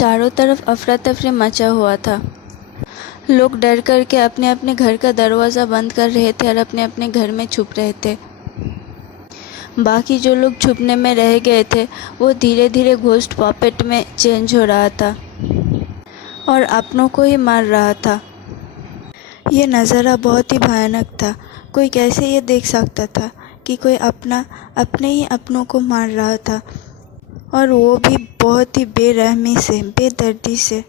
चारों तरफ अफरा तफरी मचा हुआ था। लोग डर कर के अपने अपने घर का दरवाज़ा बंद कर रहे थे और अपने अपने घर में छुप रहे थे। बाकी जो लोग छुपने में रह गए थे वो धीरे धीरे घोस्ट पपेट में चेंज हो रहा था और अपनों को ही मार रहा था। ये नज़ारा बहुत ही भयानक था। कोई कैसे ये देख सकता था कि कोई अपना अपने ही अपनों को मार रहा था, और वो भी बहुत ही बेरहमी से, बेदर्दी से,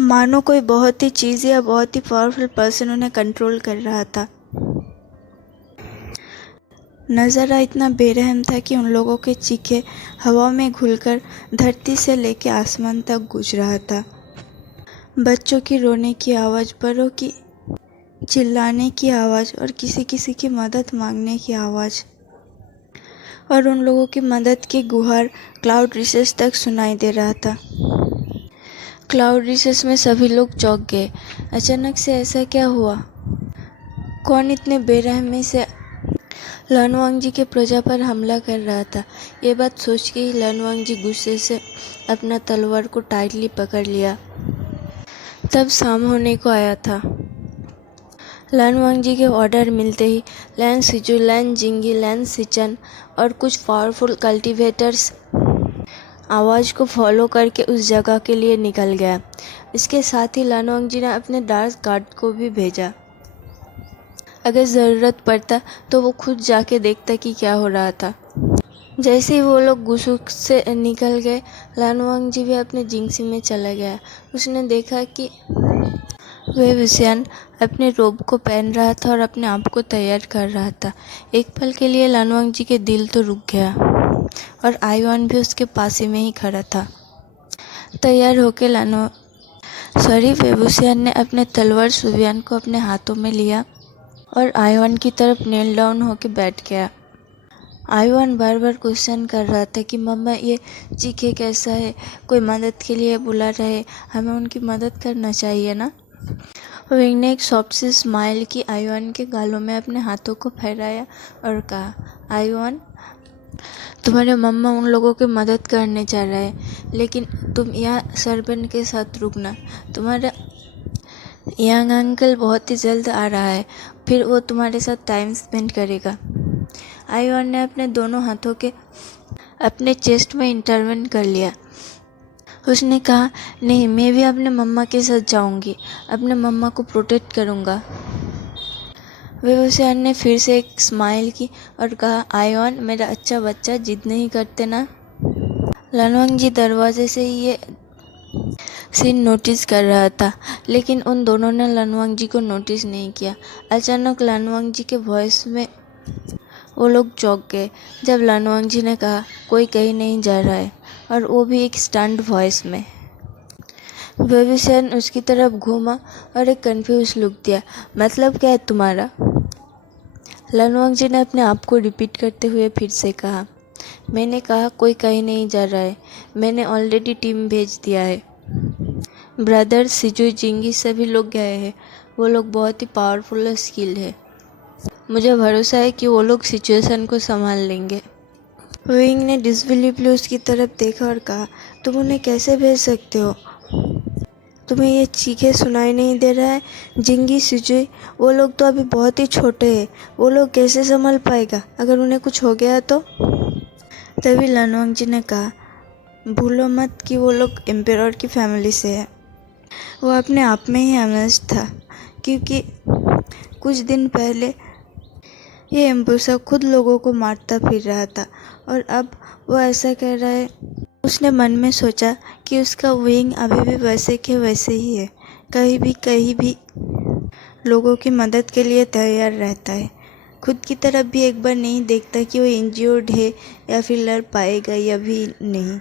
मानो कोई बहुत ही चीज़ या बहुत ही पावरफुल पर्सन उन्हें कंट्रोल कर रहा था। नज़ारा इतना बेरहम था कि उन लोगों के चीखे हवा में घुलकर धरती से लेकर आसमान तक गूंज रहा था। बच्चों की रोने की आवाज़, बड़ों की चिल्लाने की आवाज़ और किसी किसी की मदद मांगने की आवाज़, और उन लोगों की मदद की गुहार क्लाउड रिसेस तक सुनाई दे रहा था। क्लाउड रिसेस में सभी लोग चौंक गए। अचानक से ऐसा क्या हुआ? कौन इतने बेरहमी से लनवांग जी के प्रजा पर हमला कर रहा था? ये बात सोच के ही लनवांग जी गुस्से से अपना तलवार को टाइटली पकड़ लिया। तब शाम होने को आया था। लनवांग जी के ऑर्डर मिलते ही लैन सिजू, लैन जिंगी, लैन सिचन और कुछ पावरफुल कल्टीवेटर्स आवाज़ को फॉलो करके उस जगह के लिए निकल गया। इसके साथ ही लनवांग जी ने अपने डार्क गार्ड को भी भेजा। अगर ज़रूरत पड़ता तो वो खुद जाके देखता कि क्या हो रहा था। जैसे ही वो लोग गुसुक से निकल गए, लनवांग जी भी अपने जिंगसी में चला गया। उसने देखा कि वेवुसियन अपने रोब को पहन रहा था और अपने आप को तैयार कर रहा था। एक पल के लिए लनवांग जी के दिल तो रुक गया, और आईवान भी उसके पास ही में ही खड़ा था। तैयार होके वेवुसियन ने अपने तलवार सुवियान को अपने हाथों में लिया और आईवान की तरफ नेल डाउन होके बैठ गया। आईवान बार बार क्वेश्चन कर रहा था कि मम्मा ये चीखे कैसा है, कोई मदद के लिए बुला रहे, हमें उनकी मदद करना चाहिए ना। विंग ने एक सॉफ्ट सी स्माइल की आईवान के गालों में अपने हाथों को फहराया और कहा, आईवान, तुम्हारे मम्मा उन लोगों की मदद करने जा रहे हैं, लेकिन तुम यहाँ सरबन के साथ रुकना। तुम्हारा यंग अंकल बहुत ही जल्द आ रहा है, फिर वो तुम्हारे साथ टाइम स्पेंड करेगा। आईवान ने अपने दोनों हाथों के अपने चेस्ट में इंटरवेन कर लिया। उसने कहा, नहीं, मैं भी अपने मम्मा के साथ जाऊंगी, अपने मम्मा को प्रोटेक्ट करूंगा। वेवुसियन ने फिर से एक स्माइल की और कहा, आईवान, मेरा अच्छा बच्चा, जिद नहीं करते ना। लनवांग जी दरवाजे से ही ये सीन नोटिस कर रहा था, लेकिन उन दोनों ने लनवांग जी को नोटिस नहीं किया। अचानक लनवांग जी के वॉइस में वो लोग चौंक गए जब लनवांग जी ने कहा, कोई कहीं नहीं जा रहा है, और वो भी एक स्टन्ड वॉइस में। वेवुसियन उसकी तरफ घूमा और एक कंफ्यूज लुक दिया। मतलब क्या है तुम्हारा? लनवांग जी ने अपने आप को रिपीट करते हुए फिर से कहा, मैंने कहा कोई कहीं नहीं जा रहा है, मैंने ऑलरेडी टीम भेज दिया है। ब्रदर सिजू, जिंगी सभी लोग गए हैं। वो लोग बहुत ही पावरफुल और स्किल्ड है। मुझे भरोसा है कि वो लोग सिचुएशन को संभाल लेंगे। विंग ने डिसबिलीवली उसकी तरफ देखा और कहा, तुम उन्हें कैसे भेज सकते हो? तुम्हें ये चीखें सुनाई नहीं दे रहा है? जिंगी, सिजुई, वो लोग तो अभी बहुत ही छोटे हैं, वो लोग कैसे संभाल पाएगा अगर उन्हें कुछ हो गया तो? तभी लनवांग जी ने कहा, भूलो मत कि वो लोग एम्पेरर की फैमिली से है। वो अपने आप में ही अमेज्ड था, क्योंकि कुछ दिन पहले ये एम्बुसा खुद लोगों को मारता फिर रहा था, और अब वो ऐसा कह रहा है। उसने मन में सोचा कि उसका विंग अभी भी वैसे के वैसे ही है, कहीं भी लोगों की मदद के लिए तैयार रहता है। खुद की तरफ भी एक बार नहीं देखता कि वो इंज्योर्ड है या फिर लड़ पाएगा या भी नहीं।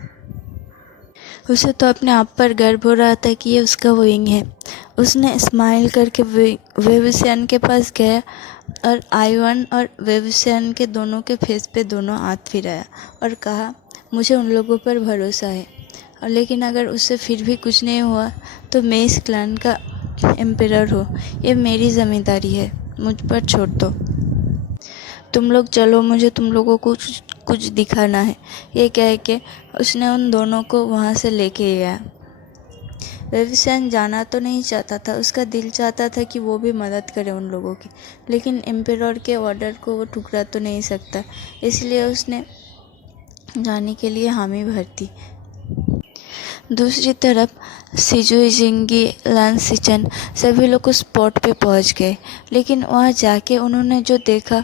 उसे तो अपने आप पर गर्व हो रहा था कि ये उसका विंग है। उसने स्माइल करके वेवुसियन के पास गया और आईवान और वेवुसियन के दोनों के फेस पे दोनों हाथ फिराया और कहा, मुझे उन लोगों पर भरोसा है, और लेकिन अगर उससे फिर भी कुछ नहीं हुआ तो मैं इस क्लैन का एम्पेरर हूँ, ये मेरी ज़िम्मेदारी है, मुझ पर छोड़ दो। तुम लोग चलो, मुझे तुम लोगों को कुछ दिखाना है, ये कह के उसने उन दोनों को वहाँ से लेके गया। वेविसेंट जाना तो नहीं चाहता था, उसका दिल चाहता था कि वो भी मदद करे उन लोगों की, लेकिन एम्पेरर के ऑर्डर को वो ठुकरा तो नहीं सकता, इसलिए उसने जाने के लिए हामी भर दी। दूसरी तरफ सिजुई, जिंगी, लान सिचन सभी लोग उस स्पॉट पे पहुंच गए, लेकिन वहाँ जाके उन्होंने जो देखा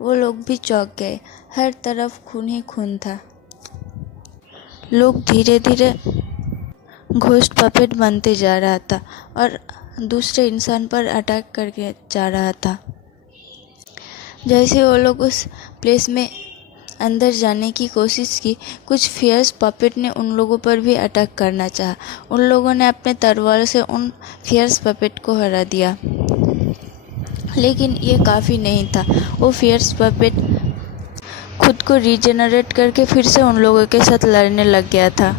वो लोग भी चौंक गए। हर तरफ खून ही खून था। लोग धीरे धीरे घोस्ट पपेट बनते जा रहा था और दूसरे इंसान पर अटैक करके जा रहा था। जैसे वो लोग उस प्लेस में अंदर जाने की कोशिश की, कुछ फियर्स पपेट ने उन लोगों पर भी अटैक करना चाहा। उन लोगों ने अपने तलवार से उन फियर्स पपेट को हरा दिया, लेकिन ये काफ़ी नहीं था। वो फियर्स पपेट खुद को रीजेनरेट करके फिर से उन लोगों के साथ लड़ने लग गया था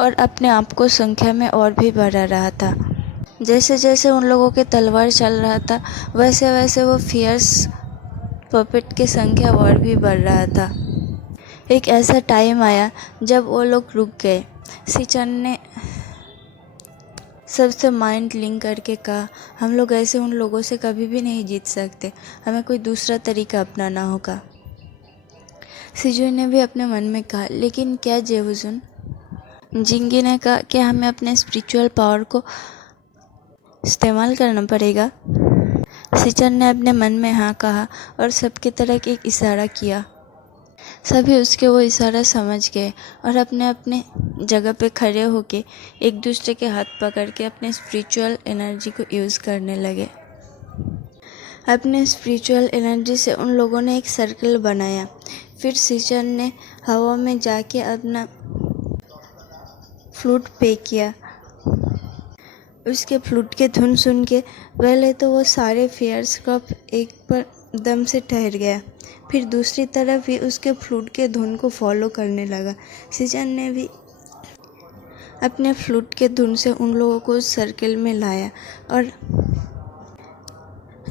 और अपने आप को संख्या में और भी बढ़ा रहा था। जैसे जैसे उन लोगों के तलवार चल रहा था, वैसे वैसे वो फियर्स पपेट की संख्या और भी बढ़ रहा था। एक ऐसा टाइम आया जब वो लोग रुक गए। सिचन ने सबसे माइंड लिंक करके कहा, हम लोग ऐसे उन लोगों से कभी भी नहीं जीत सकते, हमें कोई दूसरा तरीका अपनाना होगा। सिजुई ने भी अपने मन में कहा, लेकिन क्या जेवुजुन? जिंगी ने कहा कि हमें अपने स्पिरिचुअल पावर को इस्तेमाल करना पड़ेगा। सिचन ने अपने मन में हाँ कहा और सबकी तरफ एक इशारा किया। सभी उसके वो इशारा समझ गए और अपने अपने जगह पे खड़े होके एक दूसरे के हाथ पकड़ के अपने स्पिरिचुअल एनर्जी को यूज़ करने लगे। अपने स्पिरिचुअल एनर्जी से उन लोगों ने एक सर्कल बनाया। फिर सिचन ने हवा में जाके अपना फ्लूट प्ले किया। उसके फ्लूट के धुन सुन के पहले तो वो सारे फियर्स कप एक पर दम से ठहर गया, फिर दूसरी तरफ भी उसके फ्लूट के धुन को फॉलो करने लगा। सिचन ने भी अपने फ्लूट के धुन से उन लोगों को उस सर्कल में लाया और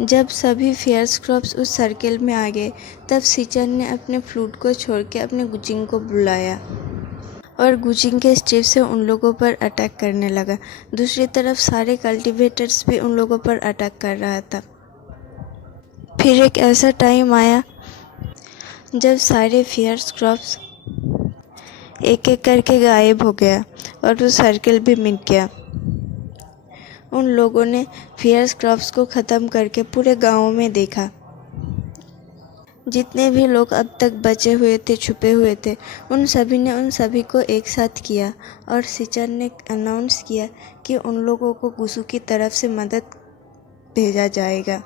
जब सभी फियर्स क्रॉप्स उस सर्कल में आ गए, तब सिचन ने अपने फ्लूट को छोड़ के अपने गुचिंग को बुलाया और गुचिंग के स्टेप से उन लोगों पर अटैक करने लगा। दूसरी तरफ सारे कल्टीवेटर्स भी उन लोगों पर अटैक कर रहा था। फिर एक ऐसा टाइम आया जब सारे फियर्स क्रॉप्स एक एक करके गायब हो गया और वो सर्कल भी मिट गया। उन लोगों ने फियर्स क्रॉप्स को ख़त्म करके पूरे गांव में देखा। जितने भी लोग अब तक बचे हुए थे, छुपे हुए थे, उन सभी ने उन सभी को एक साथ किया और सिचन ने अनाउंस किया कि उन लोगों को गुसू की तरफ से मदद भेजा जाएगा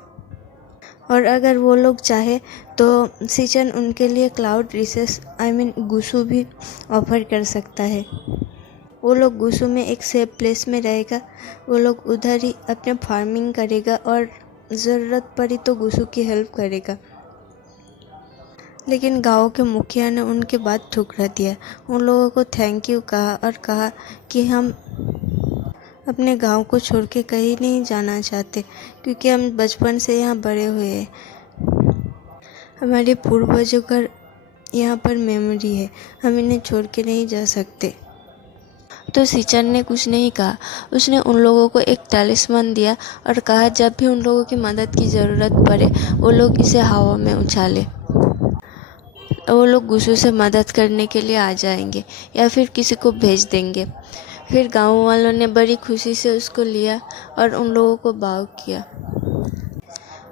और अगर वो लोग चाहे तो सिचन उनके लिए क्लाउड रिसेस गुसू भी ऑफर कर सकता है। वो लोग गुसू में एक सेफ प्लेस में रहेगा, वो लोग उधर ही अपने फार्मिंग करेगा और ज़रूरत पड़ी तो गुसू की हेल्प करेगा। लेकिन गांव के मुखिया ने उनके बात ठुकरा दिया। उन लोगों को थैंक यू कहा और कहा कि हम अपने गांव को छोड़ के कहीं नहीं जाना चाहते, क्योंकि हम बचपन से यहाँ बड़े हुए हैं। हमारे पूर्वजों का यहाँ पर मेमोरी है, हम इन्हें छोड़ के नहीं जा सकते। तो सिचन ने कुछ नहीं कहा। उसने उन लोगों को एक टैलिस्मान दिया और कहा जब भी उन लोगों की मदद की ज़रूरत पड़े वो लोग इसे हवा में उछाले। वो लोग गुस्सू से मदद करने के लिए आ जाएंगे या फिर किसी को भेज देंगे। फिर गांव वालों ने बड़ी खुशी से उसको लिया और उन लोगों को बाव किया।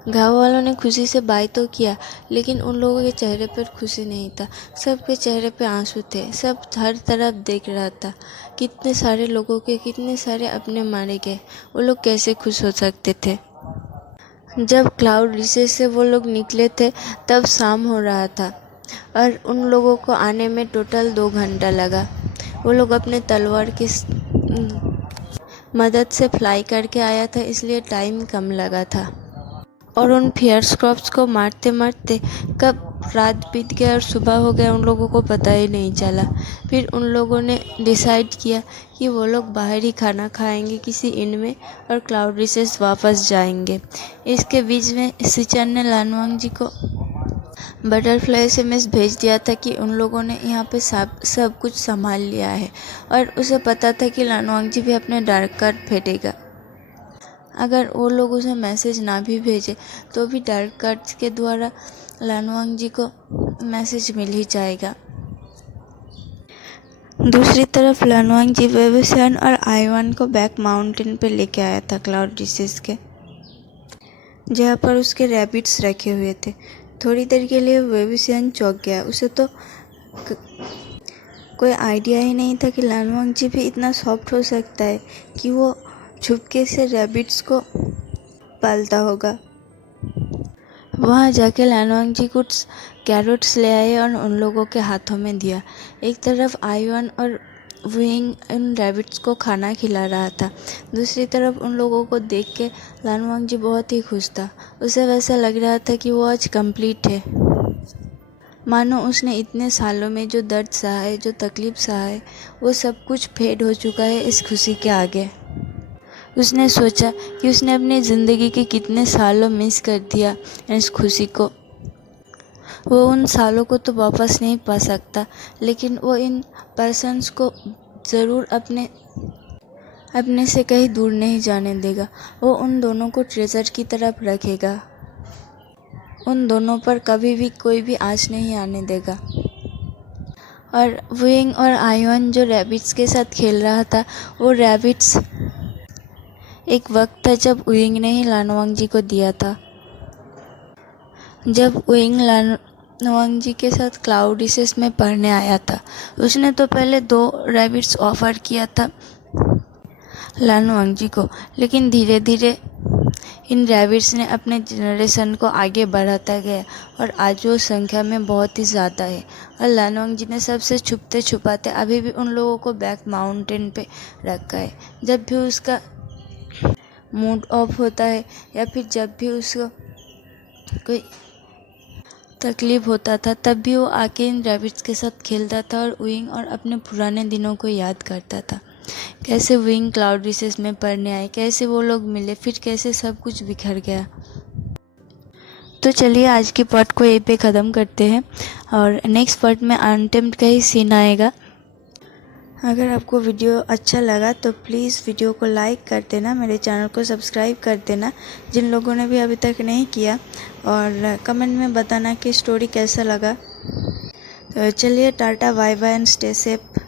गांव वालों ने खुशी से बाय तो किया, लेकिन उन लोगों के चेहरे पर खुशी नहीं था। सबके चेहरे पे आंसू थे। सब हर तरफ देख रहा था। कितने सारे लोगों के कितने सारे अपने मारे गए, वो लोग कैसे खुश हो सकते थे। जब क्लाउड रिसेस से वो लोग निकले थे तब शाम हो रहा था और उन लोगों को आने में टोटल 2 घंटा लगा। वो लोग अपने तलवार की मदद से फ्लाई करके आया था, इसलिए टाइम कम लगा था। और उन फियर्स क्रॉप्स को मारते मारते कब रात बीत गया और सुबह हो गया उन लोगों को पता ही नहीं चला। फिर उन लोगों ने डिसाइड किया कि वो लोग बाहर ही खाना खाएंगे किसी इन में और क्लाउड रिसेस वापस जाएंगे। इसके बीच में सिचन ने लानवांग जी को बटरफ्लाई एसएमएस भेज दिया था कि उन लोगों ने यहाँ पे सब कुछ संभाल लिया है और उसे पता था कि लानवांगजी भी अपने डार्क कार्ड फेंटेगा। अगर वो लोग उसे मैसेज ना भी भेजे तो भी डार्क कार्ड्स के द्वारा लानवांगजी को मैसेज मिल ही जाएगा। दूसरी तरफ लानवांगजी वेबुसियान और आईवान को बैक माउंटेन पे लेके आया था क्लाउड रिसेस के, जहाँ पर उसके रैबिट्स रखे हुए थे। थोड़ी देर के लिए वेबुसियान चौंक गया। उसे तो कोई आइडिया ही नहीं था कि लानवांगजी भी इतना सॉफ्ट हो सकता है कि वो छुपके से रैबिट्स को पालता होगा। वहाँ जाके लानवांगजी कुछ कैरोट्स ले आए और उन लोगों के हाथों में दिया। एक तरफ आईवान और वुयिंग उन रैबिट्स को खाना खिला रहा था। दूसरी तरफ उन लोगों को देख के लानवांगजी बहुत ही खुश था। उसे वैसा लग रहा था कि वो आज कंप्लीट है, मानो उसने इतने सालों में जो दर्द सहा है, जो तकलीफ सहा है, वो सब कुछ फेड हो चुका है इस खुशी के आगे। उसने सोचा कि उसने अपनी ज़िंदगी के कितने सालों मिस कर दिया इस खुशी को। वो उन सालों को तो वापस नहीं पा सकता, लेकिन वो इन पर्सन्स को ज़रूर अपने से कहीं दूर नहीं जाने देगा। वो उन दोनों को ट्रेजर की तरफ रखेगा। उन दोनों पर कभी भी कोई भी आँच नहीं आने देगा। और वुयिंग और आईवान जो रैबिट्स के साथ खेल रहा था, वो रैबिट्स एक वक्त था जब वुयिंग ने ही लानवांगजी को दिया था। जब वुयिंग लानवांगजी के साथ क्लाउड रिसेस में पढ़ने आया था, उसने तो पहले 2 रैबिट्स ऑफर किया था लानवांगजी को, लेकिन धीरे धीरे इन रैबिट्स ने अपने जनरेशन को आगे बढ़ाता गया और आज वो संख्या में बहुत ही ज़्यादा है। और लानवांगजी ने सबसे छुपते छुपाते अभी भी उन लोगों को बैक माउंटेन पे रखा है। जब भी उसका मूड ऑफ होता है या फिर जब भी उसको कोई तकलीफ़ होता था, तब भी वो आके इन रैबिट्स के साथ खेलता था और वुयिंग और अपने पुराने दिनों को याद करता था। कैसे वुयिंग क्लाउड रिसेस में पढ़ने आए, कैसे वो लोग मिले, फिर कैसे सब कुछ बिखर गया। तो चलिए आज की पार्ट को यहीं पे ख़त्म करते हैं और नेक्स्ट पार्ट में अनटेम्प्ट का ही सीन आएगा। अगर आपको वीडियो अच्छा लगा तो प्लीज़ वीडियो को लाइक कर देना, मेरे चैनल को सब्सक्राइब कर देना जिन लोगों ने भी अभी तक नहीं किया, और कमेंट में बताना कि स्टोरी कैसा लगा। तो चलिए tata, bye bye and stay safe.